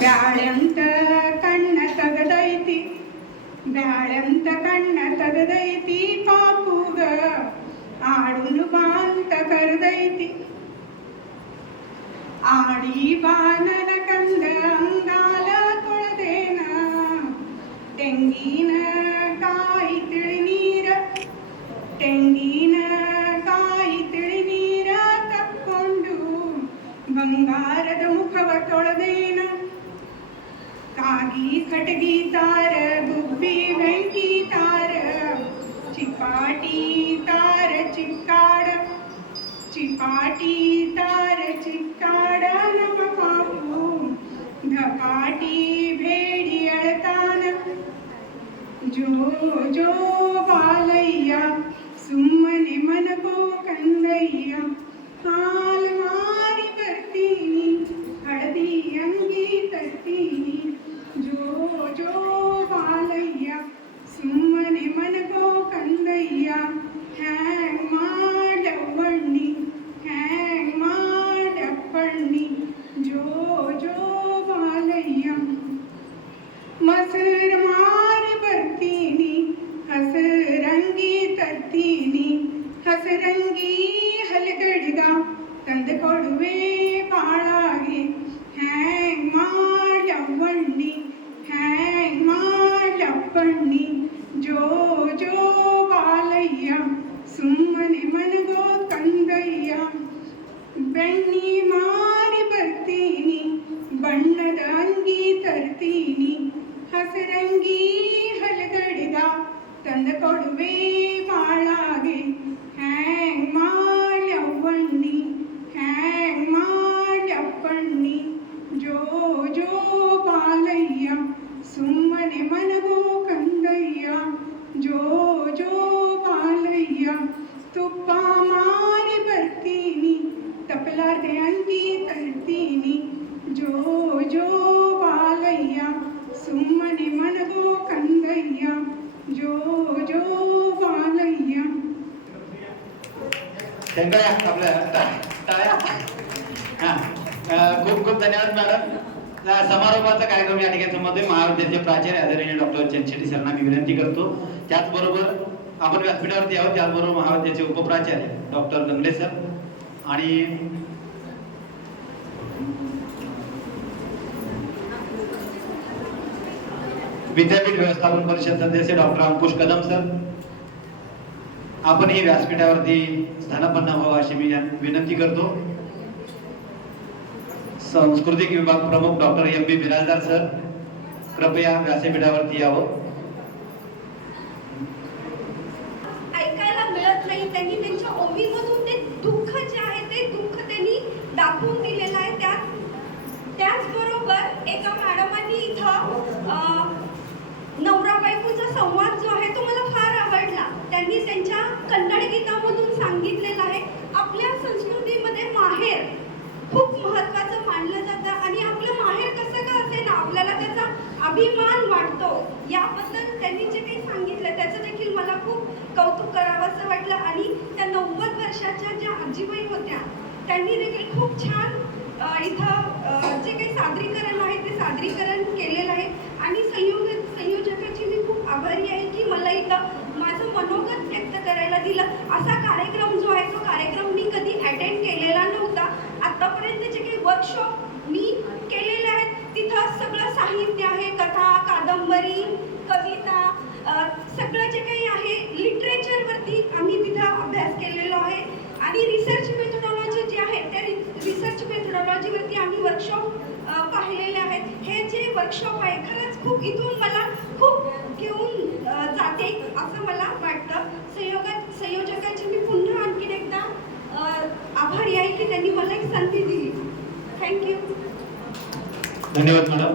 ಬ್ಯಾಳೆಂತ ಕಣ್ಣ ತಗದೈತಿ ಬ್ಯಾಳೆಂತ ಕಣ್ಣ ತಗದೈತಿ ಪಾಪುಗ ಆಡುನು ಬಾಂತ ಕರೆದೈತಿ ಆಡಿ ಬಾನನ ಕಂದ ಅಂಗಾಲ ತೊಳೆದೇನ ತೆಂಗಿನ ಕಾಯಿ ತಿಳಿನೀರ ತೆಂಗಿನ ಕಾಯಿ ತಿಳಿನೀರ ತಕ್ಕೊಂಡು ಬಂಗಾರದ ಮುಖವ ತೊಳೆದೇನ ಕಾಗಿ ಕಟಗಿ ತಾರ ಗುಬ್ಬಿ ಬೆಂಕಿ ತಾರ ಚಿಪಾಟಿ ತಾರ ಚಿಕ್ಕಾಡ ಚಿಪಾಟಿ ತಾರ ಚಿಕ್ಕಾಡ ನಮ್ಮ ಪಾಪು ಧಪಾಟಿ ಬೇಡಿ ಅಳತಾನ ಜೋ ಜೋ ಬಾಲಯ್ಯ ಸುಮ್ಮನೆ ಮನಗೋ ಕಂದಯ್ಯ ಹಾಲು ಮಾರಿ ಬರ್ತೀನಿ ಹಳದಿ ಅಂಗಿ ತರ್ತೀನಿ ಜೋ ಜೋ ಬಾಲಯ್ಯ ಸುಮ್ಮನೆ ಮನಗೋ ಕಂದಯ್ಯ ಹ್ಯಾಂಗ್ ಮಾಡವ್ವಣ್ಣಿ ಹ್ಯಾಂಗ್ ಮಾಡಪ್ಪಣ್ಣಿ ಜೋ ಜೋ ಬಾಲಯ್ಯ ಮೊಸರು ಮಾರಿ ಬರ್ತೀನಿ ಹಸರಂಗಿ ತರ್ತೀನಿ ಹಸರಂಗಿ ಹಲಗಡಿಗ ತಂದು ಕೊಡುವೆ ಬಾಳಾಗಿ ಹ್ಯಾಂಗ್ ಮಾಡ್ಯವ್ವಣ್ಣಿ ಹ್ಯಾಂಗ್ ಮಾಡ್ಯಪ್ಪಣ್ಣಿ ಜೋ ಜೋ ಬಾಲಯ್ಯ ಸುಮ್ಮನೆ ಮನಗೋ ಕಂದಯ್ಯ ಬೆಣ್ಣಿ ಮಾರಿ ಬರ್ತೀನಿ ಬಣ್ಣದ ಅಂಗಿ ತರ್ತೀನಿ ಹಸರಂಗಿ ಹಲಗಡಿಗ ತಂದು ಕೊಡುವೆ ಬಾಳಾಗೆ ಹ್ಯಾಂಗ್ ಮಾಡ್ಯವ್ವಣ್ಣಿ ಹ್ಯಾಂಗ್ ಮಾಡ್ಯಪ್ಪಣ್ಣಿ ಜೋ ಜೋ ಬಾಲಯ್ಯ ಸುಮ್ಮನೆ ಮನಗೋ ಕಂದಯ್ಯ ಜೋ ಜೋ ಬಾಲಯ್ಯ ತುಪ್ಪ ಮಾರಿ ಬರ್ತೀನಿ ತಪ್ಪಲಾರ್ದೆ ಅಂಗಿ ತರ್ತೀನಿ ಜೋ ಜೋ ಬಾಲಯ್ಯ ಸುಮ್ಮನೆ ಮನಗೋ ಕಂದಯ್ಯ ಜೋ ಜೋ बालय्य खूप खूप धन्यवाद मॅडम. समारोपाचा कार्यक्रम या ठिकाणी संबंधित महाविद्यालयाचे प्राचार्य आदरणीय डॉक्टर चंदशेट्टी सरांना मी विनंती करतो. त्याचबरोबर आपण व्यासपीठावरती आहोत. त्याचबरोबर महाविद्यालयाचे उपप्राचार्य डॉक्टर गंगले सर आणि विद्यापीठ व्यवस्थापन परिषद सदस्य डॉक्टर अंकुश कदम सर, आपण ही व्यासपीठावरती स्थानापन्न व्हावं अशी मी विनंती करतो. सांस्कृतिक विभाग प्रमुख डॉक्टर एम बी बिराजदार सर कृपया व्यासपीठावरती यावं. ऐकायला मिळत नाही. त्यांनी त्यांच्या ओवीमधून ते दुःख जे आहे ते दुःख त्यांनी दाखवून दिलेलं आहे. त्याचबरोबर एका मॅडमांनी इथं नवरा बायकोचा संवाद जो आहे तो मला फार आवडला. त्यांनी त्यांच्या कन्नड गीतामधून सांगितलेलं आहे आपल्या संस्कृतीमध्ये माहेर खूप महत्त्वाचं मानलं जातं आणि आपलं माहेर कसं का असे ना आपल्याला त्याचा अभिमान वाटतो. याबद्दल त्यांनी जे काही सांगितलं त्याचं देखील मला खूप कौतुक करावंसं वाटलं. आणि त्या 90 वर्षाच्या ज्या आजीबाई होत्या त्यांनी देखील खूप छान इथं जे काही सादरीकरण आहे ते सादरीकरण केलेलं आहे. आणि संयोजकाची मी खूप आभारी आहे की मला इथं माझं मनोगत व्यक्त करायला दिलं. असा कार्यक्रम जो आहे तो कार्यक्रम मी कधी अटेंड केलेला नव्हता. आतापर्यंत जे काही वर्कशॉप मी केलेले आहेत तिथं सगळं साहित्य आहे, कथा, कादंबरी, कविता, सगळं जे काही आहे लिटरेचरवरती आम्ही तिथं अभ्यास केलेलो आहे. आणि रिसर्च मेथोडॉलॉजी जे आहे त्या रिसर्च मेथोडॉलॉजीवरती आम्ही वर्कशॉप पाहिलेले आहेत. हे जे वर्कशॉप आहे खरंच खूप इथून मला खूप घेऊन जाते असं मला वाटतं. संयोजकाची मी पुन्हा आणखीन एकदा आभारी आहे की त्यांनी मला एक संधी दिली. थँक्यू. धन्यवाद मॅडम.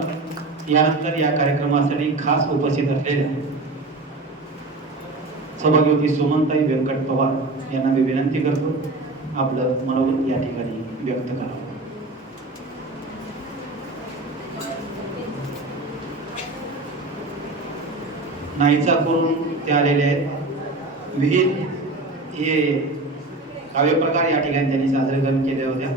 यानंतर या कार्यक्रमासाठी खास उपस्थित असलेल्या सौभाग्यवती सुमनताई व्यंकट पवार यांना मी विनंती करतो आपलं मनोगत या ठिकाणी व्यक्त करावं. नाहीचा करून ते आलेले आहेत. विहीर हे काव्यप्रकार या ठिकाणी त्यांनी सादरीकरण केल्या होत्या.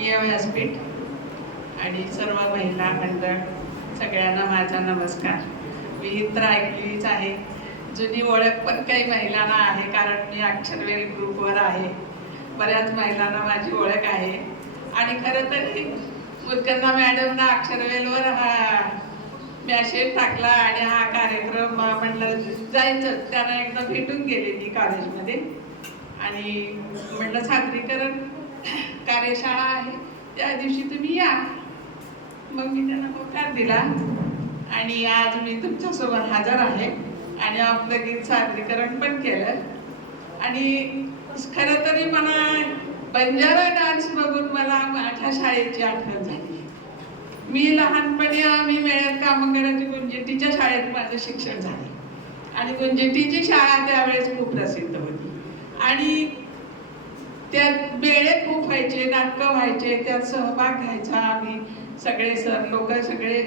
प्रिय व्यासपीठ आणि सर्व महिला मंडळ, सगळ्यांना माझा नमस्कार. मी ही तर ऐकलीच आहे, जुनी ओळख पण काही महिलांना आहे, कारण मी अक्षरवेल ग्रुपवर आहे. बऱ्याच महिलांना माझी ओळख आहे. आणि खरं तरी मुदगंधा मॅडमना अक्षरवेलवर हा मॅसेज टाकला आणि हा कार्यक्रम म्हटलं जायचं. त्यांना एकदा भेटून गेले मी कॉलेजमध्ये आणि म्हटलं सादरीकरण कार्यशाळा आहे, त्या दिवशी तुम्ही या. मग मी त्यांना होकार दिला आणि आज मी तुमच्यासोबत हजर आहे आणि आपलं गीत सादरीकरण पण केलं. आणि खरं तरी मला बंजारा डान्स बघून मला माझ्या शाळेची आठवण झाली. मी लहानपणी आम्ही मेळ्यात कामं करायची. गुंजेटीच्या शाळेत माझं शिक्षण झालं आणि गुंजेटीची शाळा त्यावेळेस खूप प्रसिद्ध होती आणि त्यात मेळे खूप व्हायचे, नाटकं व्हायचे, त्यात सहभाग घ्यायचा आम्ही. सगळे सर लोक सगळे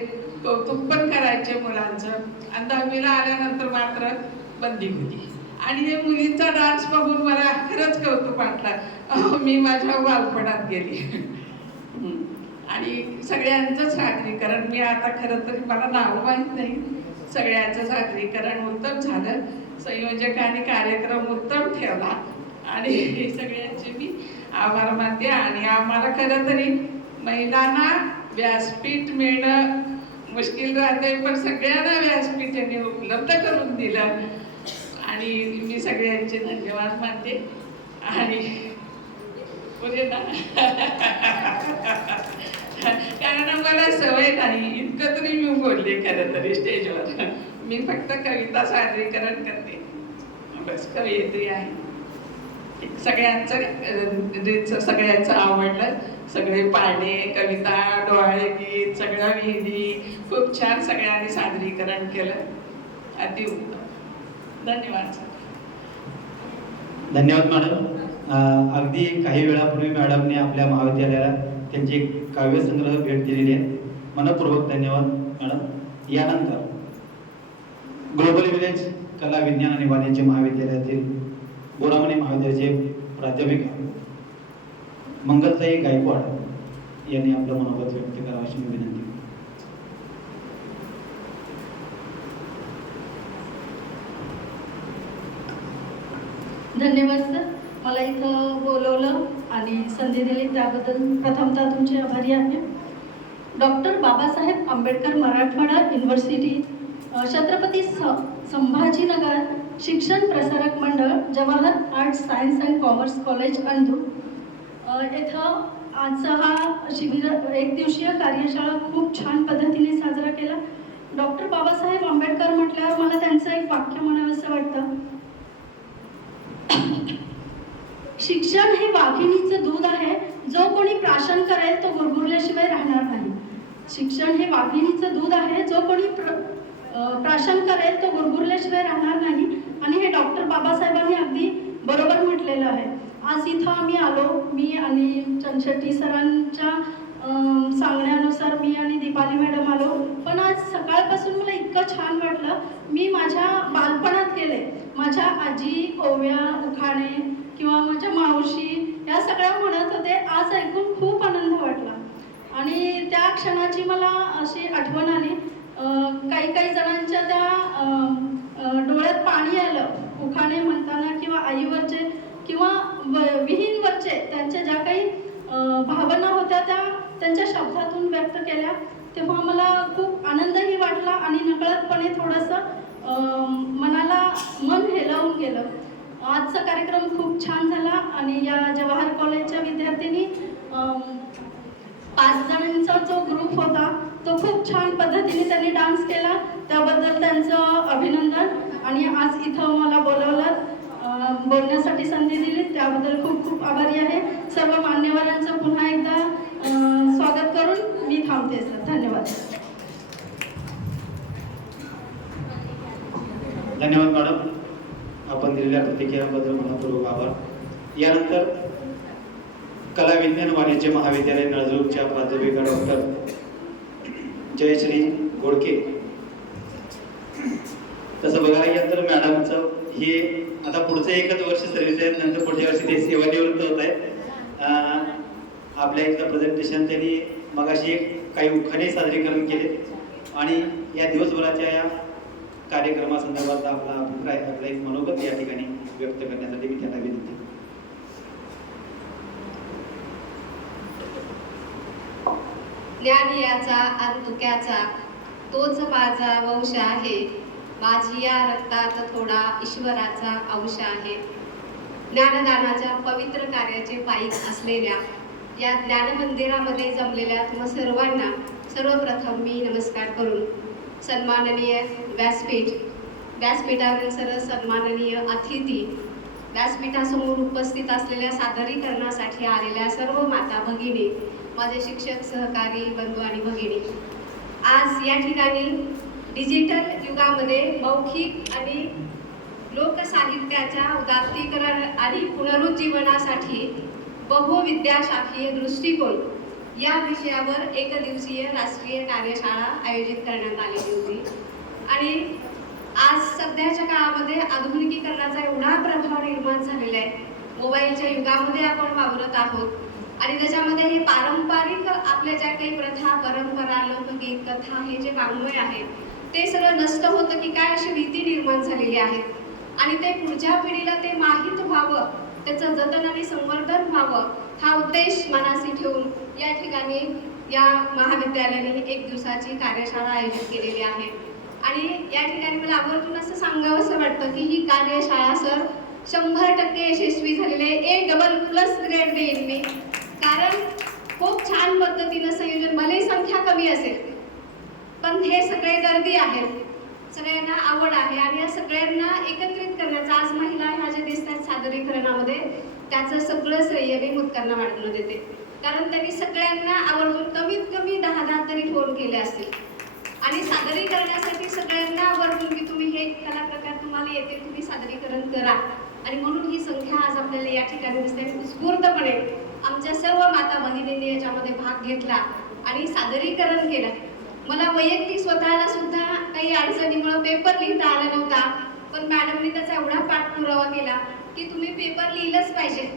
कौतुक पण करायचे मुलांचं. आणि 10वीला आल्यानंतर मात्र बंदी होती आणि हे मुलींचा डान्स बघून मला खरंच कौतुक वाटलं. मी माझ्या बालपणात गेली. आणि सगळ्यांचं सादरीकरण, मी आता खरं तरी मला नाव माहीत नाही, सगळ्यांचं सादरीकरण उत्तम झालं. संयोजकांनी कार्यक्रम उत्तम ठेवला आणि सगळ्यांचे मी आभार मानते. आणि आम्हाला खरं तरी महिलांना व्यासपीठ मिळणं मुश्किल राहते, पण सगळ्यांना व्यासपीठ यांनी उपलब्ध करून दिलं आणि मी सगळ्यांचे धन्यवाद मानते. आणि पुढे ना कारण मला सवय नाही इतकं तरी मी बोलले खरं तरी स्टेजवर. मी फक्त कविता सादरीकरण करते, बस कवयित्री आहे. सगळ्यांचं आवडलं, सगळे पाढे, कविता, डोहाळे गीत, सगळं विहिरी खूप छान सगळ्यांनी सादरीकरण केलं. अति उत्तम. धन्यवाद. धन्यवाद मॅडम. अगदी काही वेळापूर्वी मॅडमने आपल्या महाविद्यालयाला त्यांची काव्यसंग्रह भेट दिलेली आहे. मनपूर्वक धन्यवाद मॅडम. यानंतर ग्लोबल विलेज कला विज्ञान आणि वाणिज्य महाविद्यालयातील बोरामणी महाविद्यालयाचे प्राध्यापिका मंगलताई गायकवाड यांनी आपलं मनोगत व्यक्त करावं अशी मी विनंती. धन्यवाद सर, मला इथं बोलवलं आणि संधी दिली त्याबद्दल प्रथमतः तुमचे आभारी आहे. Doctor Babasaheb Ambedkar Marathwada university, Chhatrapati Sambhajinagar Shikshan Prasarak Mandal, Jawahar arts science and commerce college Andhur येथं आजचा हा शिबिर एक दिवसीय कार्यशाळा खूप छान पद्धतीने साजरा केला. डॉक्टर बाबासाहेब आंबेडकर म्हटल्यावर मला त्यांचं एक वाक्य म्हणावंसं वाटतं. शिक्षण हे वाघिणीचं दूध आहे, जो कोणी प्राशन करेल तो गुरगुरल्याशिवाय राहणार नाही. शिक्षण हे वाघिणीचं दूध आहे, जो कोणी प्राशन करेल तो गुरगुरल्याशिवाय राहणार नाही. आणि हे डॉक्टर बाबासाहेबांनी अगदी बरोबर म्हटलेलं आहे. आज इथं आम्ही आलो, मी आणि चंदशेट्टी सरांच्या सांगण्यानुसार मी आणि दीपाली मॅडम आलो. पण आज सकाळपासून मला इतकं छान वाटलं. मी माझ्या बालपणात गेले. माझ्या आजी ओव्या, उखाणे किंवा माझ्या मावशी या सगळ्या म्हणत होते. आज ऐकून खूप आनंद वाटला आणि त्या क्षणाची मला अशी आठवण आली. काही जणांच्या त्या डोळ्यात पाणी आलं उखाणे म्हणताना किंवा आईवरचे किंवा विहींवरचे त्यांच्या ज्या काही भावना होत्या त्या त्यांच्या शब्दातून व्यक्त केल्या. तेव्हा मला खूप आनंदही वाटला आणि नकळतपणे थोडंसं मनाला मन हेलावून गेलं. आजचा कार्यक्रम खूप छान झाला आणि या जवाहर कॉलेजच्या विद्यार्थ्यांनी 5 जणांचा जो ग्रुप होता तो खूप छान पद्धतीने त्यांनी डान्स केला. त्याबद्दल त्यांचं अभिनंदन. आणि आज इथं मला बोलवलं, बोलण्यासाठी संधी दिली, त्याबद्दल खूप खूप आभारी आहे. सर्व मान्यवरांचं पुन्हा एकदा स्वागत करून मी थांबते सर. धन्यवाद. धन्यवाद मॅडम, आपण दिलेल्या प्रतिक्रियाबद्दल मनपूर्वक आभार. यानंतर कला विज्ञान वाणिज्य महाविद्यालय नळदुर्गच्या प्राध्यापिका डॉक्टर जयश्री घोडके. तसं बघायला गेलं तर मॅडमचं हे आता पुढचं 1च वर्ष सर्व्हिस आहे, नंतर पुढच्या वर्षी ते सेवानिवृत्त होत आहे. आपल्या इथलं प्रेझेंटेशन त्यांनी मगाशी काही उखाणे सादरीकरण केले आणि या दिवसभराच्या या कार्यक्रमासंदर्भात आपला अभिप्राय आपला एक मनोगत या ठिकाणी व्यक्त करण्यासाठी मी त्यांना विनंती. ज्ञान याचा अंतुक्याचा तोच माझा वंश आहे, माझी या रक्तात थोडा ईश्वराचा अंश आहे. ज्ञानदानाच्या पवित्र कार्याचे पायी असलेल्या या ज्ञान मंदिरामध्ये जमलेल्या तुम्हा सर्वांना सर्वप्रथम मी नमस्कार करून सन्माननीय व्यासपीठावरील सर्व सन्माननीय अतिथी, व्यासपीठासमोर उपस्थित असलेल्या सादरीकरणासाठी आलेल्या सर्व माता भगिनी, माझे शिक्षक सहकारी बंधू आणि भगिनी, आज या ठिकाणी डिजिटल युगामध्ये मौखिक आणि लोकसाहित्याच्या उदात्तीकरण आणि पुनरुज्जीवनासाठी बहुविद्याशाखीय दृष्टिकोन या विषयावर एक दिवसीय राष्ट्रीय कार्यशाळा आयोजित करण्यात आलेली होती. आणि आज सध्याच्या काळामध्ये आधुनिकीकरणाचा एवढा प्रभाव निर्माण झालेला आहे, मोबाईलच्या युगामध्ये आपण वावरत आहोत आणि त्याच्यामध्ये हे पारंपरिक आपल्या ज्या काही प्रथा, परंपरा, लोकगीत, कथा हे जे वाङ्मय आहे ते सगळं नष्ट होतं की काय अशी भीती निर्माण झालेली आहे. आणि ते पुढच्या पिढीला ते माहीत व्हावं, त्याचं जतन आणि संवर्धन व्हावं हा उद्देश मनाशी ठेवून या ठिकाणी या महाविद्यालयाने एक दिवसाची कार्यशाळा आयोजित केलेली आहे. आणि या ठिकाणी मला आवर्जून असं सांगावंसं वाटतं की ही कार्यशाळा सर 100% यशस्वी झालेली आहे. A++ ग्रेड देईन मी, कारण खूप छान पद्धतीनं संयोजन, भले संख्या कमी असेल पण हे सगळे गर्दी आहेत, सगळ्यांना आवड आहे आणि या सगळ्यांना एकत्रित करण्याचा आज महिला ह्या ज्या दिसतात सादरीकरणामध्ये त्याचं सगळं श्रेय मी मुत्कर्णा मॅडमला देते. कारण त्यांनी सगळ्यांना आवर्जून कमीत कमी 10 तरी फोन केले असतील आणि सादरीकरणासाठी सगळ्यांना आवर्जून की तुम्ही हे कला प्रकार तुम्हाला येते, तुम्ही सादरीकरण करा. आणि म्हणून ही संख्या आज आपल्याला या ठिकाणी दिसते. उत्स्फूर्तपणे आमच्या सर्व माता भगिनींनी याच्यामध्ये भाग घेतला आणि सादरीकरण केलं. मला वैयक्तिक स्वतःला सुद्धा काही अडचणीमुळे पेपर लिहिता आला नव्हता, पण मॅडमनी त्याचा एवढा पाठपुरावा केला की तुम्ही पेपर लिहिलंच पाहिजे.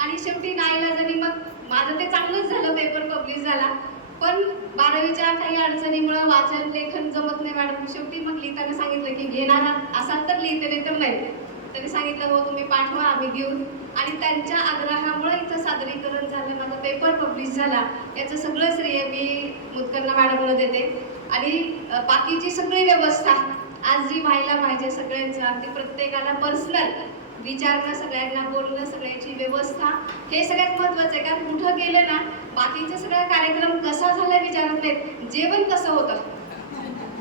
आणि शेवटी नाईलाजाने मग माझं ते चांगलंच झालं, पेपर पब्लिश झाला. पण 12वीच्या काही अडचणीमुळे वाचन लेखन जमत नाही मॅडम. शेवटी मग लिहिताना सांगितलं की घेणार असाल तर लिहिते, नाही तर नाही. त्यांनी सांगितलं हो तुम्ही पाठवा, आम्ही घेऊ. आणि त्यांच्या आग्रहामुळे इथं सादरीकरण झालं, माझा पेपर पब्लिश झाला. याचं सगळं श्रेय मी मुत्कर्णा मॅडमला देते. आणि बाकीची सगळी व्यवस्था आज जी व्हायला पाहिजे सगळ्यांचं, अगदी प्रत्येकाला पर्सनल विचारणं, सगळ्यांना बोलणं, सगळ्याची व्यवस्था हे सगळ्यात महत्त्वाचं आहे. कारण कुठं गेलं ना बाकीचे सगळा कार्यक्रम कसा झाला विचारत नाहीत, जेवण कसं होतं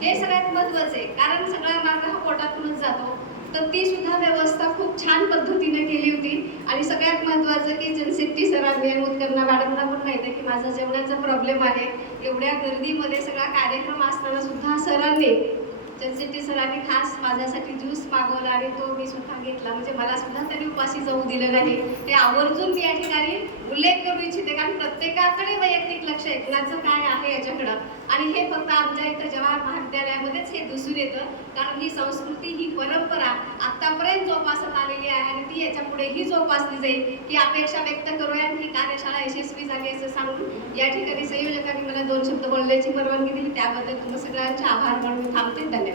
हे सगळ्यात महत्त्वाचं आहे. कारण सगळा मार्ग हा पोटातूनच जातो. तर ती सुद्धा व्यवस्था खूप छान पद्धतीने केली होती. आणि सगळ्यात महत्त्वाचं की जनशेट्टी सरांनी आणि मुत्कर्णा मॅडमला पण माहिती आहे की माझा जेवणाचा प्रॉब्लेम आहे. एवढ्या गर्दीमध्ये सगळा कार्यक्रम असताना सुद्धा सरांनी, जनशेट्टी सरांनी खास माझ्यासाठी ज्यूस मागवला आणि तो मी स्वतः घेतला. म्हणजे मला सुद्धा त्यांनी उपाशी जाऊ दिलं नाही. ते आवर्जून मी या ठिकाणी उल्लेख करू इच्छिते. कारण प्रत्येकाकडे वैयक्तिक लक्ष आहे कुणाचं काय आहे याच्याकडं. आणि हे फक्त आमच्या इथं जवाहर महाविद्यालयामध्येच हे दिसून येतं. कारण ही संस्कृती, ही परंपरा आतापर्यंत जोपासत आलेली आहे आणि ती याच्या पुढेही जोपासली जाईल ही अपेक्षा व्यक्त करूया. आणि ही कार्यशाळा यशस्वी झाली असं सांगून या ठिकाणी संयोजकांनी मला 2 शब्द बोलण्याची परवानगी दिली, त्याबद्दल तुम्हा सगळ्यांचे आभार मानून मी थांबते. धन्यवाद.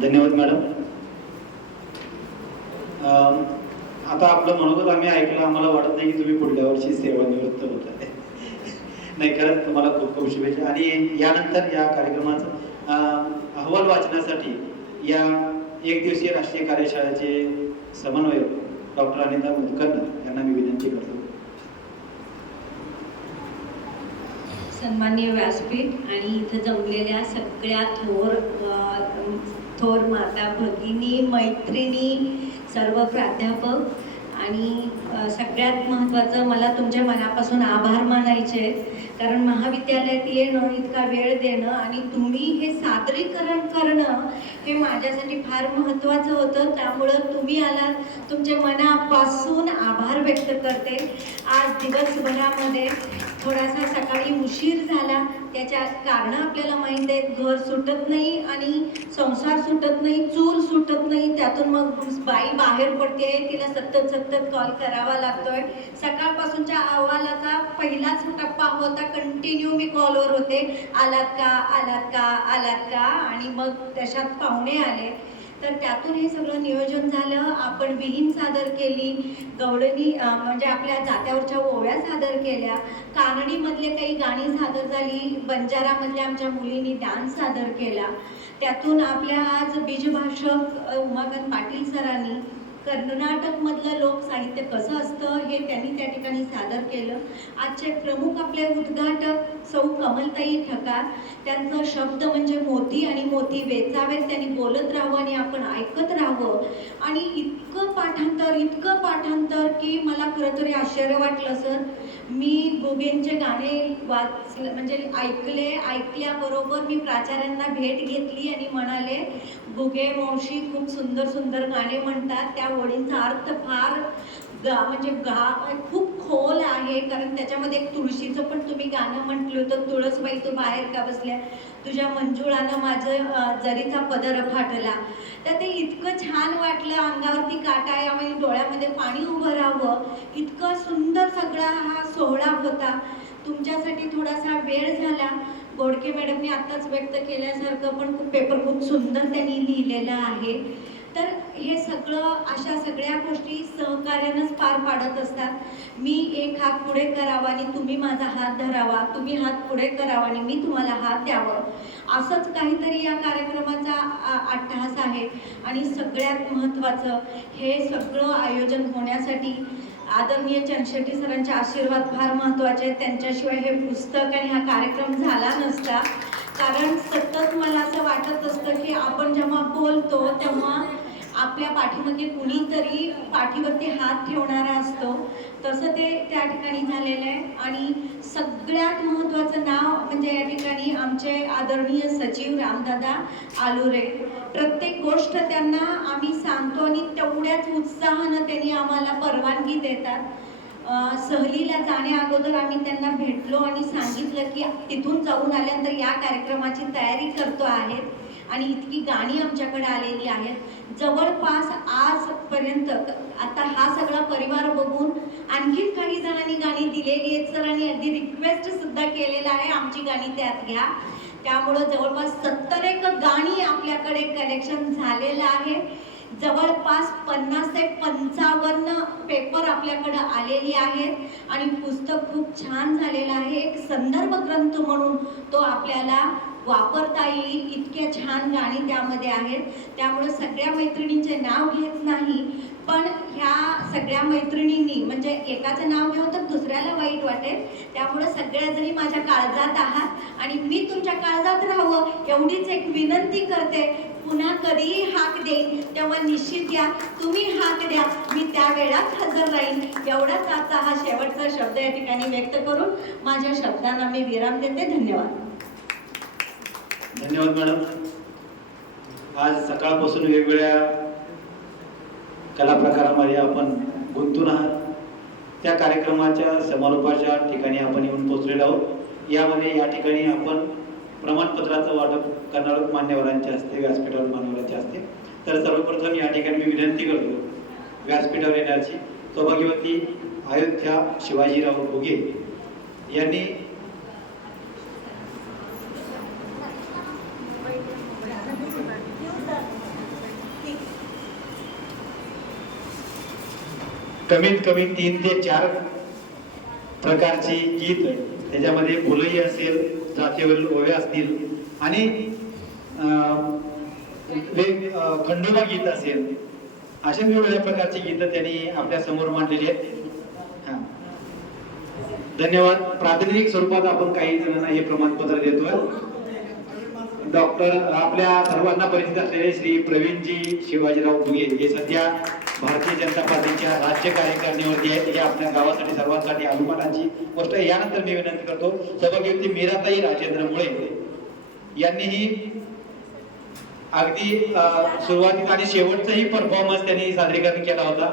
धन्यवाद मॅडम. आता आपलं मनोगत आम्ही ऐकलं, आम्हाला वाटत नाही की तुम्ही पुढल्या वर्षी सेवानिवृत्त होत आहे. नाही, खरंच तुम्हाला खूप खूप शुभेच्छा. आणि यानंतर या कार्यक्रमाचं अहवाल वाचण्यासाठी या एक दिवसीय राष्ट्रीय कार्यशाळेचे समन्वयक डॉक्टर अनिता मुत्कर्णा यांना मी विनंती करतो. सन्माननीय व्यासपीठ आणि इथं जमलेल्या सगळ्या थोर माता भगिनी, मैत्रिणी, सर्व प्राध्यापक आणि सगळ्यात महत्त्वाचं मला तुमच्या मनापासून आभार मानायचे. कारण महाविद्यालयात येणं, इतका वेळ देणं आणि तुम्ही हे सादरीकरण करणं हे माझ्यासाठी फार महत्त्वाचं होतं. त्यामुळं तुम्ही आलात, तुमच्या मनापासून आभार व्यक्त करते. आज दिवसभरामध्ये थोडासा सकाळी उशीर झाला, त्याच्या कारणं आपल्याला माहीत आहेत. घर सुटत नाही आणि संसार सुटत नाही, चूल सुटत नाही, त्यातून मग बाई बाहेर पडते, तिला सतत कॉल करावा लागतोय. सकाळपासूनच्या अहवालाचा पहिलाच टप्पा होता, कंटिन्यू मी कॉलवर होते, आलात का आणि मग त्याच्यात पाहुणे आले. तर त्यातून हे सगळं नियोजन झालं. आपण विहीन सादर केली, गवळणी म्हणजे आपल्या जात्यावरच्या ओव्या सादर केल्या, कानडीमधले काही गाणी सादर झाली, बंजारामधल्या आमच्या मुलींनी डान्स सादर केला. त्यातून आपल्या आज बीजभाषक उमाकांत पाटील सरांनी कर्नाटकमधलं लोकसाहित्य कसं असतं हे त्यांनी त्या ठिकाणी सादर केलं. आजचे प्रमुख आपले उद्घाटक सौ कमलताई ठकार, त्यांचं शब्द म्हणजे मोती आणि मोती वेचावेत, त्यांनी बोलत राहावं आणि आपण ऐकत राहावं. आणि इतकं पाठांतर की मला खरं तरी आश्चर्य वाटलं सर. मी गुगेंचे गाणे वाचले म्हणजे ऐकल्याबरोबर मी प्राचार्यांना भेट घेतली आणि म्हणाले, गुगे मावशी खूप सुंदर गाणे म्हणतात, त्या ओळींचा अर्थ फार खूप खोल आहे. कारण त्याच्यामध्ये एक तुळशीचं पण तुम्ही गाणं म्हटलं होतं, तुळसबाई तू बाहेर का बसल्या, तुझ्या मंजुळानं माझं जरीचा पदर फाटला. तर ते इतकं छान वाटलं, अंगावरती काटा यामुळे डोळ्यामध्ये पाणी उभं राहावं, इतकं सुंदर सगळा हा सोहळा होता. तुमच्यासाठी थोडासा वेळ झाला. गोडके मॅडमने आत्ताच व्यक्त केल्यासारखं पण पेपर खूप सुंदर त्यांनी लिहिलेलं आहे. तर हे सगळं अशा सगळ्या गोष्टी सहकार्यानंच पार पाडत असतात. मी एक हात पुढे करावा आणि तुम्ही माझा हात धरावा, तुम्ही हात पुढे करावा आणि मी तुम्हाला हात द्यावं, असंच काहीतरी या कार्यक्रमाचा अट्टहास आहे. आणि सगळ्यात महत्त्वाचं, हे सगळं आयोजन होण्यासाठी आदरणीय चंदशेट्टी सरांचे आशीर्वाद फार महत्त्वाचे आहेत. त्यांच्याशिवाय हे पुस्तक आणि हा कार्यक्रम झाला नसता. कारण सतत मला असं वाटत असतं की आपण जेव्हा बोलतो तेव्हा आपल्या पाठीमध्ये कुणीतरी पाठीवरती हात ठेवणारा असतो, तसं ते त्या ठिकाणी झालेलं आहे. आणि सगळ्यात महत्त्वाचं नाव म्हणजे या ठिकाणी आमचे आदरणीय सचिव रामदादा आलुरे. प्रत्येक गोष्ट त्यांना आम्ही सांगतो आणि तेवढ्याच उत्साहानं त्यांनी आम्हाला परवानगी देतात. सहलीला जाण्या अगोदर आम्ही त्यांना भेटलो आणि सांगितलं की तिथून जाऊन आल्यानंतर या कार्यक्रमाची तयारी करतो आहे आणि इतकी गाणी आमच्याकडे आलेली आहेत. जवळपास आजपर्यंत आता हा सगळा परिवार बघून आणखीन काही जणांनी गाणी दिलेली आहेत सर, आणि अगदी रिक्वेस्ट सुद्धा केलेला आहे आमची गाणी त्यात घ्या. त्यामुळं जवळपास 70 गाणी आपल्याकडे कलेक्शन झालेलं आहे. जवळपास 50 ते 55 पेपर आपल्याकडे आलेली आहेत आणि पुस्तक खूप छान झालेलं आहे. एक संदर्भ ग्रंथ म्हणून तो आपल्याला वापरता येईल, इतक्या छान गाणी त्यामध्ये आहेत. त्यामुळे सगळ्या मैत्रिणींचे नाव घेत नाही, पण ह्या सगळ्या मैत्रिणींनी म्हणजे एकाचं नाव घेऊ तर दुसऱ्याला वाईट वाटेल, त्यामुळे सगळ्याजणी माझ्या काळजात आहात आणि मी तुमच्या काळजात राहावं एवढीच एक विनंती करते. पुन्हा कधीही हाक देईन तेव्हा निश्चित या, तुम्ही हाक द्या, मी त्या वेळात हजर राहीन. एवढाच आजचा हा शेवटचा शब्द या ठिकाणी व्यक्त करून माझ्या शब्दांना मी विराम देते. धन्यवाद. धन्यवाद मॅडम. आज सकाळपासून वेगवेगळ्या कला प्रकारामध्ये आपण गुंतून आहात. त्या कार्यक्रमाच्या समारोपाच्या ठिकाणी आपण येऊन पोहोचलेलो आहोत. यामध्ये या ठिकाणी आपण प्रमाणपत्राचं वाटप करणार आहोत मान्यवरांच्या हस्ते, व्यासपीठावर मान्यवरांच्या हस्ते. तर सर्वप्रथम या ठिकाणी मी विनंती करतो व्यासपीठावर येण्याची सौभाग्यवती अयोध्या शिवाजीराव घुगे यांनी कमीत कमी 3 ते 4 प्रकारची गीत, त्याच्यामध्ये फुलई असेल, जातीवरील ओव्या असतील आणि खंडोबा गीत असेल, अशा वेगवेगळ्या प्रकारची गीतं त्यांनी आपल्या समोर मांडलेली आहेत. धन्यवाद. प्रातिनिधिक स्वरूपात आपण काही जणांना हे प्रमाणपत्र देतोय. डॉक्टर आपल्या सर्वांना परिचित असलेले श्री प्रवीणजी शिवाजीराव घुगे हे सध्या भारतीय जनता पार्टीच्या राज्य कार्यकारिणीवरती आहेत. हे आपल्या गावासाठी सर्वांसाठी अभिमानाची गोष्ट आहे. यानंतर मी विनंती करतो सौभाग्यवती मीराताई राजेंद्र मुळे यांनीही अगदी सुरुवातीत आणि शेवटचाही परफॉर्मन्स त्यांनी सादरीकरण केला होता.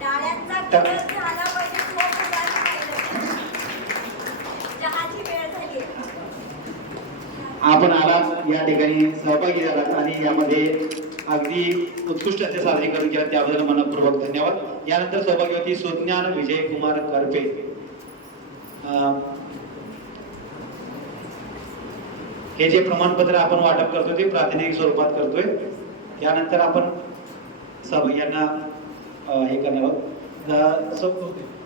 टाळ्यांचा गजर झाला पाहिजे, खूप उदास पाहिजे. चहाची वेळ झाली. आपण आलात या ठिकाणी सहभागी झालात आणि यामध्ये अगदी उत्कृष्ट असे सादरीकरण केलं त्याबद्दल मनपूर्वक धन्यवाद. यानंतर सौभाग्यवती सुज्ञान विजयकुमार करपे हे जे प्रमाणपत्र आपण वाटप करतोय ते प्रातिनिधिक स्वरूपात करतोय. यानंतर आपण यांना हे करणार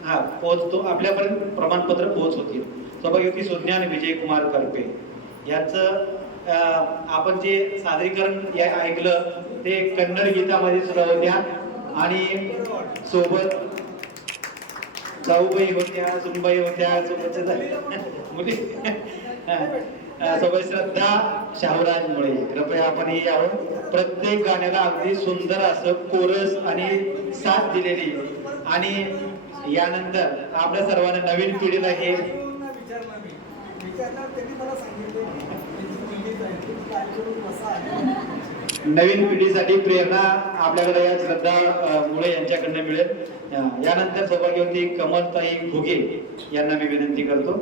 हा पोहोचतो आपल्यापर्यंत प्रमाणपत्र पोहोच होतील. सौभाग्यवती सुज्ञान विजयकुमार करपे यांचं आपण जे सादरीकरण ऐकलं ते कन्नड गीतामध्ये सुद्धा होत्या आणि सोबत जाऊबाई होत्या, सुनबाई होत्या, मुली सोबत श्रद्धा शाहूराज मुळे. कृपया आपण यावं. प्रत्येक गाण्याला अगदी सुंदर असं कोरस आणि साथ दिलेली आणि यानंतर आपल्या सर्वांना नवीन पिढीला हे नवीन पिढीसाठी प्रेरणा आपल्याकडे या श्रद्धा मुळे यांच्याकडनं मिळेल. यानंतर सौभाग्यवती कमलताई घुगे यांना मी विनंती करतो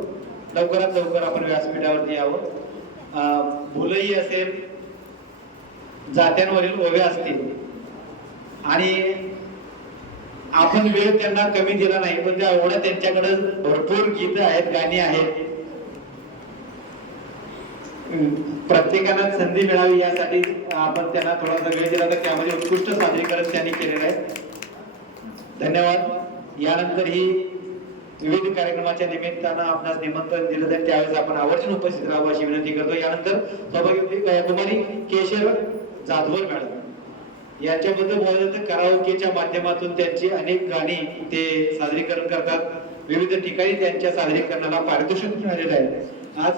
लवकरात लवकर आपण व्यासपीठावरती यावं. भुलई असेल, जात्यांवरील ओव्या असतील आणि आपण वेळ त्यांना कमी दिला नाही पण त्या एवढ्या त्यांच्याकडे भरपूर गीत आहेत, गाणी आहेत. प्रत्येकाला संधी मिळावी यासाठी आपण त्यांना थोडासा वेळ दिला तर त्यामध्ये उत्कृष्ट सादरीकरण त्यांनी केलेलं आहे. धन्यवाद. यानंतर ही विविध कार्यक्रमाच्या निमित्तानं आपणास निमंत्रण दिलं जाईल त्यावेळेस आपण आवर्जून उपस्थित राहावं अशी विनंती करतो. यानंतर सौभाग्यवती कुमारी केशर जाधवर मॅडम यांच्याबद्दल बोलायचं तर कराओकेच्या माध्यमातून त्यांची अनेक गाणी ते सादरीकरण करतात. विविध ठिकाणी त्यांच्या सादरीकरणाला पारितोषिक मिळालेलं आहे. आज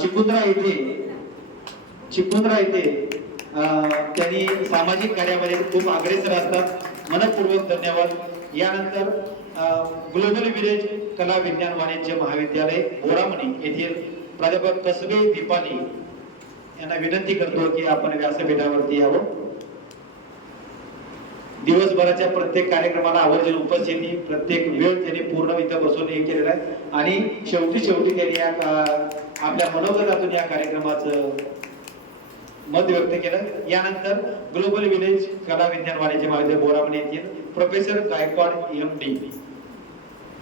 चिकुंद्रा येथे त्यांनी सामाजिक कार्यामध्ये खूप अग्रेसर असतात. मनपूर्वक धन्यवाद. यानंतर ग्लोबल विलेज कला विज्ञान वाणिज्य महाविद्यालय बोरामणी येथील प्राध्यापक कसबे दीपाली यांना विनंती करतो की आपण व्यासपीठावरती यावं. दिवसभराच्या प्रत्येक कार्यक्रमाला आवर्जून उपस्थिती, प्रत्येक वेळ त्यांनी पूर्ण इथं बसून हे केलेला आहे आणि शेवटी त्यांनी आपल्या मनोगतातून या कार्यक्रमाचं मत व्यक्त केलं. यानंतर ग्लोबल विलेज कला विज्ञान वाणिज्य महाविद्यालय बोरामणी येथील प्रोफेसर गायकवाड MD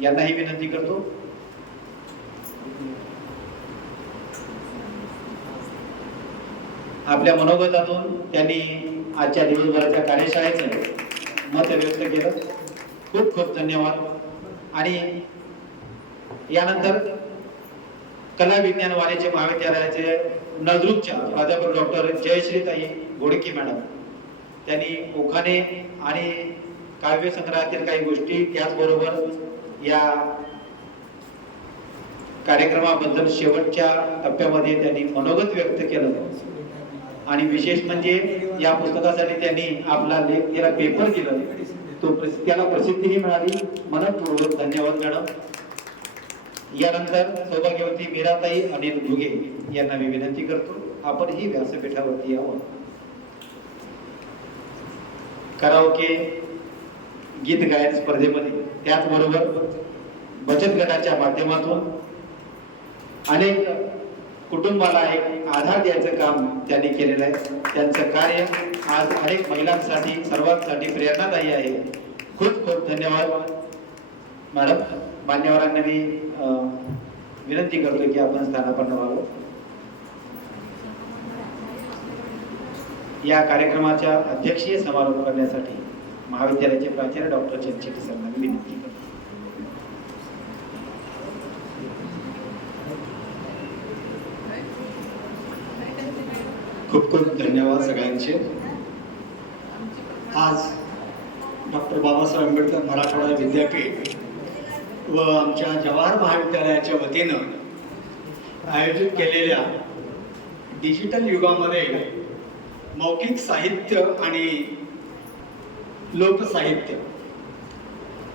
यांनाही विनंती करतो. आपल्या मनोगतातून त्यांनी आजच्या दिवसभराच्या कार्यशाळेचं मत व्यक्त केलं. खूप खूप धन्यवाद. आणि यानंतर कला विज्ञान वाणिज्य महाविद्यालयाचे नळदुर्गच्या प्राध्यापक डॉक्टर जयश्रीताई गोडके मॅडम त्यांनी ओखाणे आणि काव्य संग्रहातील काही गोष्टी त्याचबरोबर या कार्यक्रमाबद्दल शेवटच्या टप्प्यामध्ये त्यांनी मनोगत व्यक्त केलं आणि विशेष म्हणजे या पुस्तकासाठी त्यांनी आपला लेख त्याला पेपर दिलं तो त्याला प्रसिद्धीही मिळाली. मनपूर्वक धन्यवाद मॅडम. यानंतर सौभाग्यवती मीराताई अनिल घुगे यांना मी विनंती करतो आपण ही व्यासपीठावरती यावं. कराओके गीत गायन स्पर्धेमध्ये त्याचबरोबर बचत गटाच्या माध्यमातून अनेक कुटुंबाला एक आधार द्यायचं काम त्यांनी केलेलं आहे. त्यांचं कार्य आज अनेक महिलांसाठी सर्वांसाठी प्रेरणादायी आहे. खूप खूप धन्यवाद मॅडम. मान्यवरांना मी विनंती करतो की आपण स्थानापन्न व्हावं. या कार्यक्रमाच्या अध्यक्षीय समारोप करण्यासाठी महाविद्यालयाचे प्राचार्य डॉक्टर चंदशेट्टी सरांना विनंती करतो. खूप खूप धन्यवाद सगळ्यांचे. आज डॉक्टर बाबासाहेब आंबेडकर मराठवाडा विद्यापीठ व आमच्या जवाहर महाविद्यालयाच्या वतीनं आयोजित केलेल्या डिजिटल युगामध्ये मौखिक साहित्य आणि लोकसाहित्य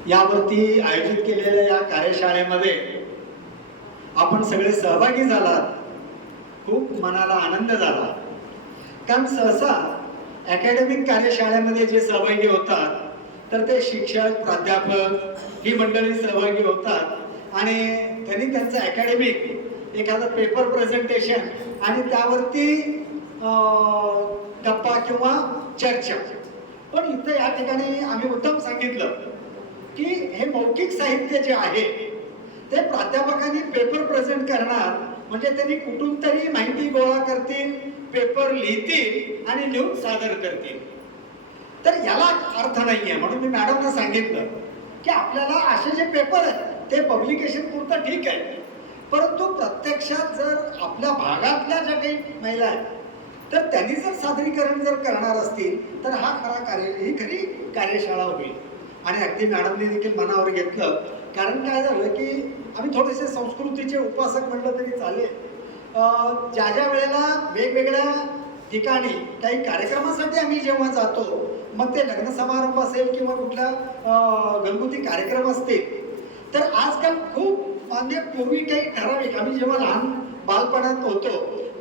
यावरती आयोजित केलेल्या या कार्यशाळेमध्ये आपण सगळे सहभागी झालात. खूप मनाला आनंद झाला, कारण सहसा अकॅडमिक कार्यशाळेमध्ये जे सहभागी होतात तर ते शिक्षक, प्राध्यापक ही मंडळी सहभागी होतात आणि त्यांनी त्यांचं अकॅडमिक एखादं पेपर प्रेझेंटेशन आणि त्यावरती गप्पा किंवा चर्चा. पण इथं या ठिकाणी आम्ही उत्तम सांगितलं की हे मौखिक साहित्य जे आहे ते प्राध्यापकांनी पेपर प्रेझेंट करणार, म्हणजे त्यांनी कुठून तरी माहिती गोळा करतील, पेपर लिहितील आणि लिहून सादर करतील. तर याला अर्थ नाहीये. म्हणून मी मॅडमना सांगितलं की आपल्याला असे जे पेपर आहेत ते पब्लिकेशन पुरतं ठीक आहे, परंतु प्रत्यक्षात जर आपल्या भागातल्या ज्या काही महिला आहेत तर त्यांनी जर सादरीकरण जर करणार असतील तर ही खरी कार्यशाळा होईल. आणि अगदी मॅडमने देखील मनावर घेतलं, कारण काय झालं की आम्ही थोडेसे संस्कृतीचे उपासक म्हणलं तरी चालेल. ज्या ज्या वेळेला वेगवेगळ्या ठिकाणी काही कार्यक्रमासाठी आम्ही जेव्हा जातो, मग ते लग्न समारंभ असेल किंवा कुठल्या घरगुती कार्यक्रम असतील, तर आजकाल खूप म्हणजे पूर्वी काही ठराविक, आम्ही जेव्हा लहान बालपणात होतो,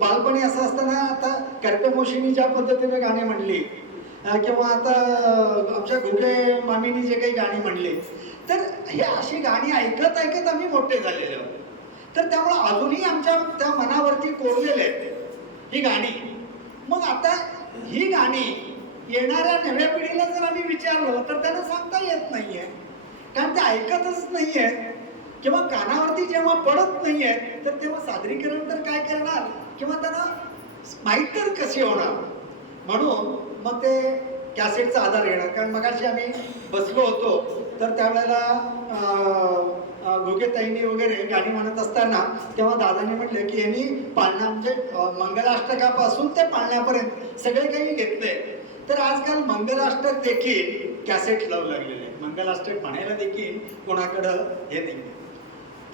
बालपणी असं असताना आता कर्कमोशीनी ज्या पद्धतीने गाणी म्हणली किंवा आता आमच्या घुगे मामीनी जे काही गाणी म्हणली, तर हे अशी गाणी ऐकत ऐकत आम्ही मोठे झालेले आहोत. तर त्यामुळे अजूनही आमच्या त्या मनावरती कोरलेले आहेत ही गाणी. मग आता ही गाणी येणाऱ्या नव्या पिढीला जर आम्ही विचारलं तर त्यांना सांगता येत नाहीये, कारण ते ऐकतच नाहीये किंवा कानावरती जेव्हा पडत नाहीये तर तेव्हा सादरीकरण तर काय करणार किंवा त्यांना माहीत तर कशी होणार. म्हणून मग ते कॅसेटचा आधार घेणार. कारण मगाशी आम्ही बसलो होतो तर त्यावेळेला घोगेताईंनी वगैरे गाणी म्हणत असताना तेव्हा दादांनी म्हटलं की यांनी पाळणा म्हणजे मंगलाष्टकापासून ते पाळण्यापर्यंत सगळे काही घेतले. तर आजकाल मंगलाष्टक देखील कॅसेट लावू लागलेले, मंगलाष्टक म्हणायला देखील कोणाकडं हे नाही.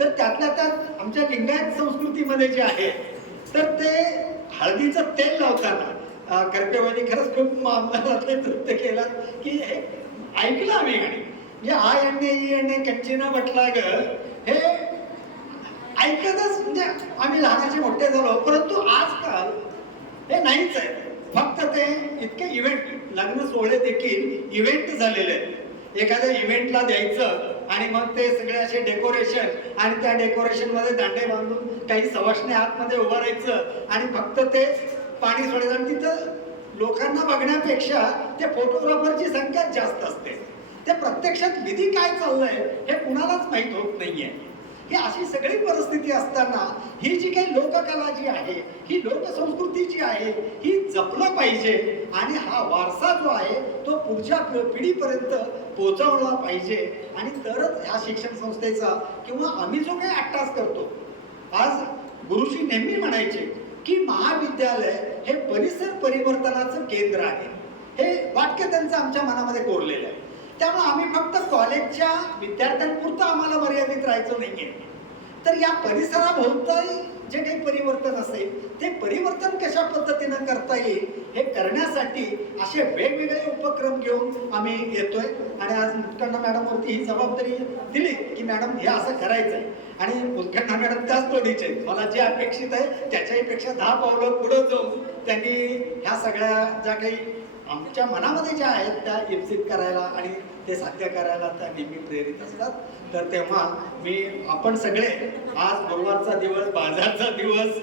तर त्यातल्या त्यात आमच्या लिंगायत संस्कृतीमध्ये जे आहे तर ते हळदीचं तेल लावताना कर्पेवानी खरंच खूप आम्हाला ते नृत्य केलं की हे ऐकलं आम्ही गाणी, म्हणजे आ एण्णे कंचिना बटला ग, हे ऐकतच म्हणजे आम्ही लहानाचे मोठे झालो. परंतु आजकाल हे नाहीच आहे. फक्त ते इतके इव्हेंट, लग्न सोहळे देखील इव्हेंट झालेले आहेत. एखाद्या इव्हेंटला द्यायचं आणि मग ते सगळे असे डेकोरेशन आणि त्या डेकोरेशन मध्ये दांडे बांधून काही सवाष्णे आतमध्ये उभं राहायचं आणि फक्त ते पाणी सोडायचं. आणि तिथं लोकांना बघण्यापेक्षा त्या फोटोग्राफरची संख्या जास्त असते. ते प्रत्यक्षात विधी काय चाललंय हे कुणालाच माहीत होत नाहीये. ही अशी सगळी परिस्थिती असताना ही जी काही लोककला जी आहे, ही लोकसंस्कृती जी आहे, ही जपलं पाहिजे आणि हा वारसा जो आहे तो पुढच्या पिढीपर्यंत पोहोचवला पाहिजे. आणि तरच ह्या शिक्षण संस्थेचा किंवा आम्ही जो काही अट्टास करतो, आज गुरुजी नेहमी म्हणायचे की महाविद्यालय हे परिसर परिवर्तनाचं केंद्र आहे. हे वाक्य त्यांचं आमच्या मनामध्ये कोरलेलं आहे. त्यामुळे आम्ही फक्त कॉलेजच्या विद्यार्थ्यांपुरतं आम्हाला मर्यादित राहायचं नाहीये. तर या परिसराभोवताली जे काही परिवर्तन असेल ते परिवर्तन कशा पद्धतीनं करता येईल हे करण्यासाठी असे वेगवेगळे उपक्रम घेऊन आम्ही येतोय. आणि आज उत्कण्ठा मॅडमवरती ही जबाबदारी दिली की मॅडम हे असं करायचं आहे. आणि उत्कण्ठा मॅडम त्याच तोडीचे आहेत. मला जे अपेक्षित आहे त्याच्याही पेक्षा 10 पावलं पुढं जाऊन त्यांनी ह्या सगळ्या ज्या काही आमच्या मनामध्ये ज्या आहेत त्या विकसित करायला आणि ते साध्य करायला त्या नेहमी प्रेरित असतात. तर तेव्हा आपण सगळे आज गुरुवारचा दिवस, बाजारचा दिवस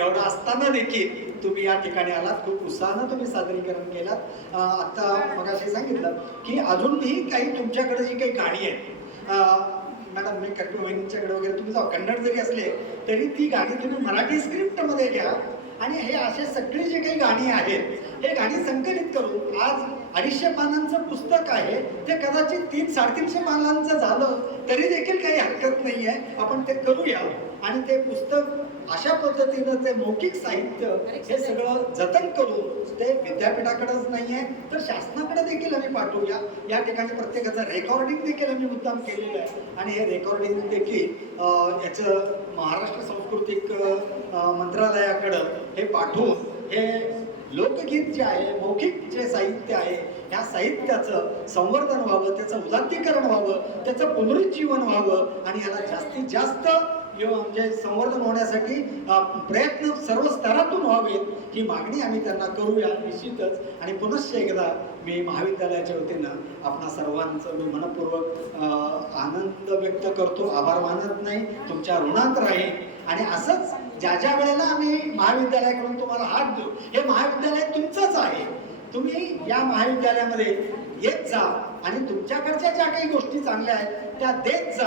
एवढा असताना देखील तुम्ही या ठिकाणी आलात, खूप उत्साहानं तुम्ही सादरीकरण केलात. आता मगाशी सांगितलं की अजूनही काही तुमच्याकडे जी काही गाणी आहेत मॅडम, मी कर्कू वहिनींच्याकडे वगैरे तुम्ही जाऊ, कन्नड जरी असले तरी ती गाणी तुम्ही मराठी स्क्रिप्टमध्ये घ्या आणि हे असे सगळी जे काही गाणी आहेत हे गाणी संकलित करून आज 250 पानांचं पुस्तक आहे ते कदाचित 300-350 पानांचं झालं तरी देखील काही हरकत नाही आहे. आपण ते करूया आणि ते पुस्तक अशा पद्धतीनं ते मौखिक साहित्य हे सगळं जतन करून ते विद्यापीठाकडेच नाही आहे तर शासनाकडे देखील आम्ही पाठवूया. या ठिकाणी प्रत्येकाचं रेकॉर्डिंग देखील आम्ही मुद्दाम केलेलं आहे आणि हे रेकॉर्डिंग देखील याचं महाराष्ट्र सांस्कृतिक मंत्रालयाकडं हे पाठवून हे लोकगीत जे आहे, मौखिक जे साहित्य आहे, ह्या साहित्याचं संवर्धन व्हावं, त्याचं उदात्तीकरण व्हावं, त्याचं पुनरुज्जीवन व्हावं आणि ह्याला जास्तीत जास्त म्हणजे संवर्धन होण्यासाठी प्रयत्न सर्व स्तरातून व्हावेत ही मागणी आम्ही त्यांना करूया निश्चितच. आणि पुनश्च एकदा मी महाविद्यालयाच्या वतीनं आपणा सर्वांचं मी मनपूर्वक आनंद व्यक्त करतो, आभार मानत नाही, तुमच्या ऋणात राहील. आणि असंच ज्या ज्या वेळेला आम्ही महाविद्यालयाकडून तुम्हाला हात देऊ, हे महाविद्यालय तुमचंच आहे, तुम्ही या महाविद्यालयामध्ये येत जा आणि तुमच्याकडच्या ज्या काही गोष्टी चांगल्या आहेत त्या देत जा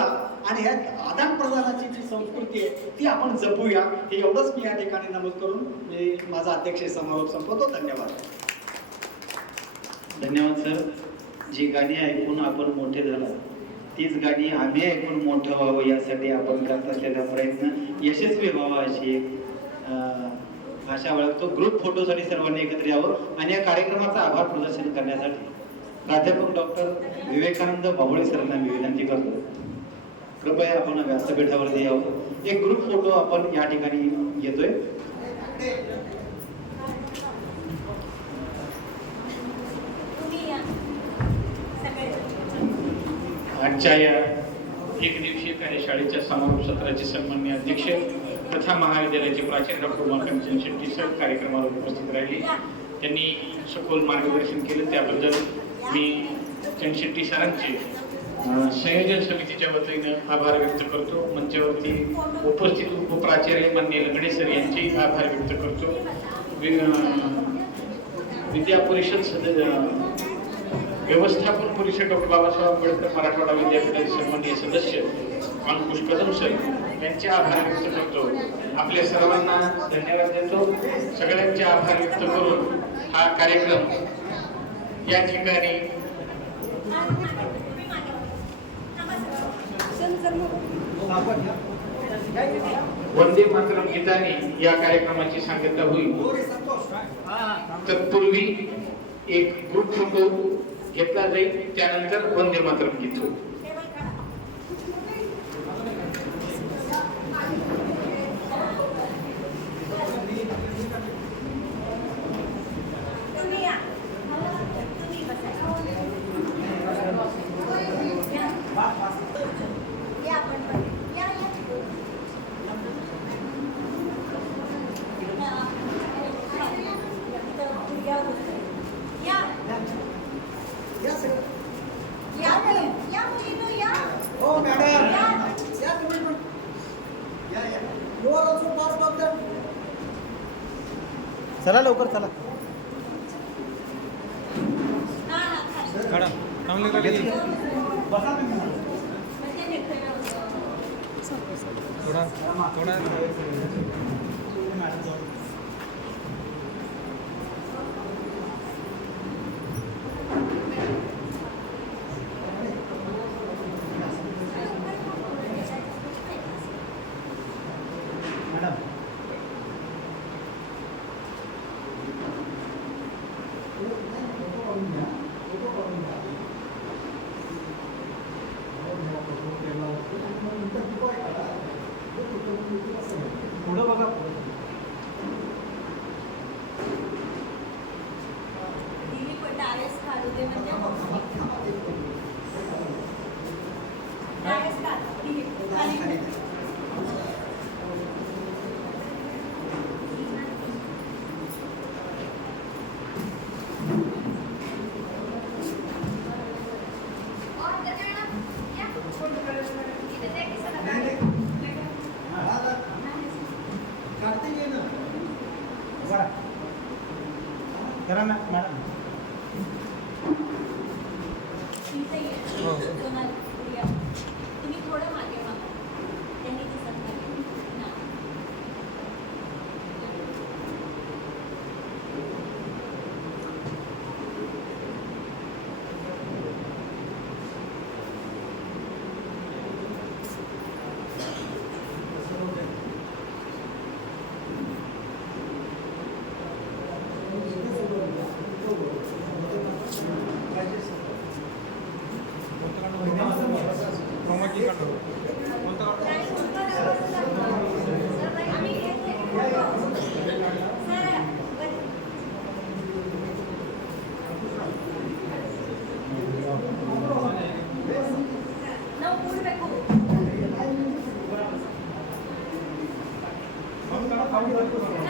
आणि ह्या आदान प्रदानाची जी संस्कृती आहे ती आपण जपूया. हे एवढंच मी या ठिकाणी नमूद करून मी माझा अध्यक्ष समारोप संपवतो. धन्यवाद. धन्यवाद सर. जी गाणी ऐकून आपण मोठे झाला तीच गाणी आम्ही ऐकून मोठं व्हावं यासाठी आपण करत असलेला प्रयत्न यशस्वी व्हावा अशी एक आशा बाळगतो. ग्रुप फोटोसाठी सर्वांनी एकत्र यावं आणि या कार्यक्रमाचं आभार प्रदर्शन करण्यासाठी प्राध्यापक डॉक्टर विवेकानंद बाबुळे सरांना मी विनंती करतो, कृपया आपण व्यासपीठावरती यावं. एक ग्रुप फोटो आपण या ठिकाणी घेतोय. आजच्या या एक दिवसीय कार्यशाळेच्या समारोप सत्राचे सन्माननीय अध्यक्ष तथा महाविद्यालयाचे प्राचार्य डॉक्टर उमाकांत शेट्टी सर कार्यक्रमाला उपस्थित राहिले. त्यांनी सखोल मार्गदर्शन केलं, त्याबद्दल मी शेट्टी सरांचे संयोजन समितीच्या वतीनं आभार व्यक्त करतो. मंचावरती उपस्थित उपप्राचार्य माननीय लंगडे सर यांचेही आभार व्यक्त करतो. विद्या परिषद व्यवस्थापन परिषद डॉक्टर बाबासाहेब आंबेडकर मराठवाडा विद्यापीठाचे सन्माननीय सदस्य अंकुश कदम सर यांचे आभार व्यक्त करतो. आपल्या सर्वांना धन्यवाद देतो. सगळ्यांचे आभार व्यक्त करून हा कार्यक्रम या ठिकाणी वंदे मातरम गीताने या कार्यक्रमाची सांगता होईल. तत्पूर्वी एक ग्रुप फोटो घेतला जाईल, त्यानंतर वंदे मातरम गीत होईल. चला लवकर चला. थोडा पुढं बघा. करा ना मॅडम. तुम्ही थोडं मागे मागा, त्यांनी दिसत नाही. खाऊन भरपूर होतं.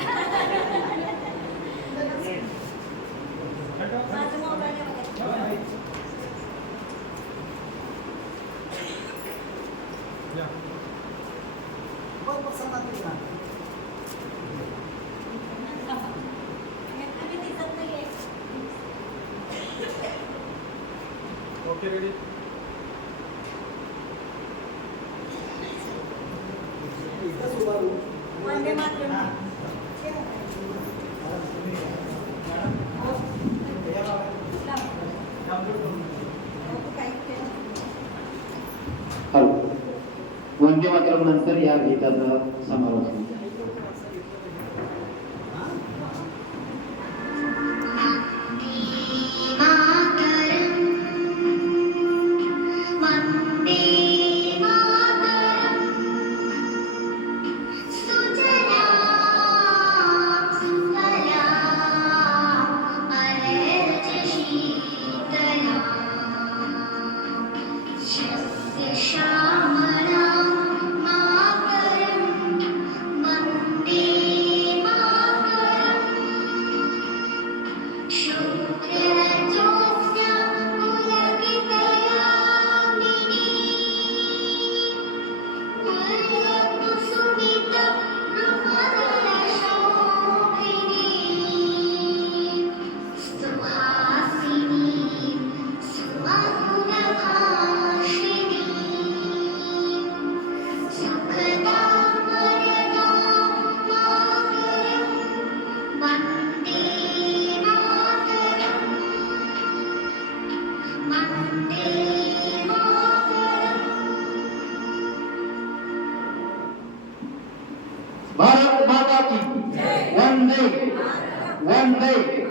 माझा मोबाईल या. बघ सांगा तुला. दिसत नाहीये. Okay ready. Vande Mataram. Hello. Vande Mataram नंतर या गीताचा समारोप होईल. भारत माता की वंदे वंदे